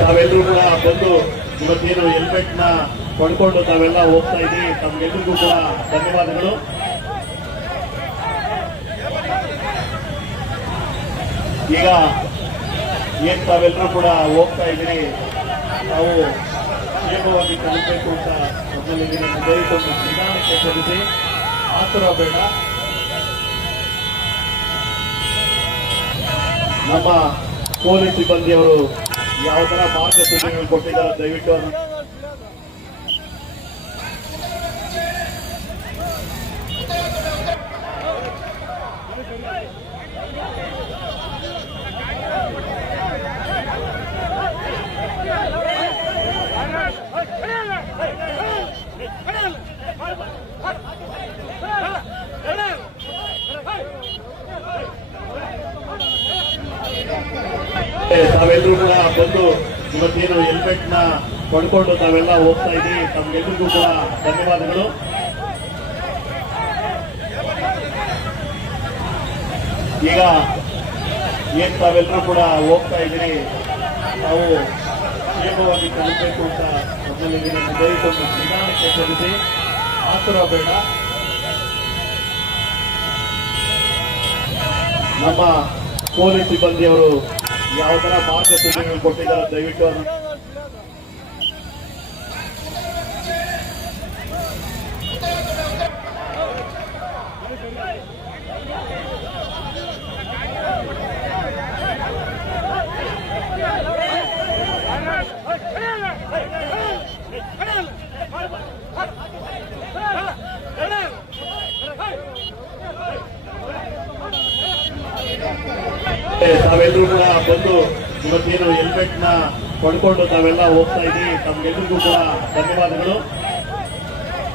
ತಾವೆಲ್ಲರೂ ಕೂಡ ಬಂದು ಇವತ್ತೇನು ನ ಪಡ್ಕೊಂಡು ತಾವೆಲ್ಲ ಹೋಗ್ತಾ ಇದ್ದೀವಿ ತಮ್ಗೆಲ್ರಿಗೂ ಕೂಡ ಧನ್ಯವಾದಗಳು. ಈಗ ಏನ್ ತಾವೆಲ್ಲರೂ ಕೂಡ ಹೋಗ್ತಾ ಇದ್ದೀರಿ? ನಾವು ಕ್ಷೇಮವಾಗಿ ಕಲಿಬೇಕು ಅಂತ ಮೊದಲಿಗೆ ದಯವಿಟ್ಟು ನಿಧಾನಕ್ಕೆ ಕಲಿಸಿ ಆತುರ ಬೇಡ. ನಮ್ಮ ಪೊಲೀಸ್ ಸಿಬ್ಬಂದಿಯವರು ಯಾವ ತರ ಮಾರ್ಗಸೂಚಿಗಳನ್ನು ಕೊಟ್ಟಿದ್ದಾರೆ ದಯವಿಟ್ಟು ಅವ್ರನ್ನ ತಾವೆಲ್ಲರೂ ಕೂಡ ಬಂದು ಇವತ್ತೇನು ಹೆಲ್ಮೆಟ್ನ ಪಡ್ಕೊಂಡು ತಾವೆಲ್ಲ ಹೋಗ್ತಾ ಇದ್ದೀವಿ ತಮ್ಗೆಲ್ರಿಗೂ ಕೂಡ ಧನ್ಯವಾದಗಳು. ಈಗ ಏನ್ ತಾವೆಲ್ಲರೂ ಕೂಡ ಹೋಗ್ತಾ ಇದ್ದೀರಿ? ನಾವು ಕ್ಷೇಮವಾಗಿ ಕಲಿಬೇಕು ಅಂತ ಮೊದಲಿಗೆ ದಯವಿಟ್ಟು ನಿಧಾನಕ್ಕೆ ಚಲಿಸಿ ಆತುರ ಬೇಡ. ನಮ್ಮ ಪೊಲೀಸ್ ಸಿಬ್ಬಂದಿಯವರು ಯಾವ ತರ ಮಾರ್ಗಸೂಚಿಗಳನ್ನು ಕೊಟ್ಟಿದ್ದಾರೆ ದಯವಿಟ್ಟು ಅವ್ರನ್ನ ತಾವೆಲ್ಲರೂ ಕೂಡ ಬಂದು ಇವತ್ತೇನು ಹೆಲ್ಮೆಟ್ನ ಪಡ್ಕೊಂಡು ತಾವೆಲ್ಲ ಹೋಗ್ತಾ ಇದ್ದೀವಿ ತಮ್ಗೆಲ್ರಿಗೂ ಕೂಡ ಧನ್ಯವಾದಗಳು.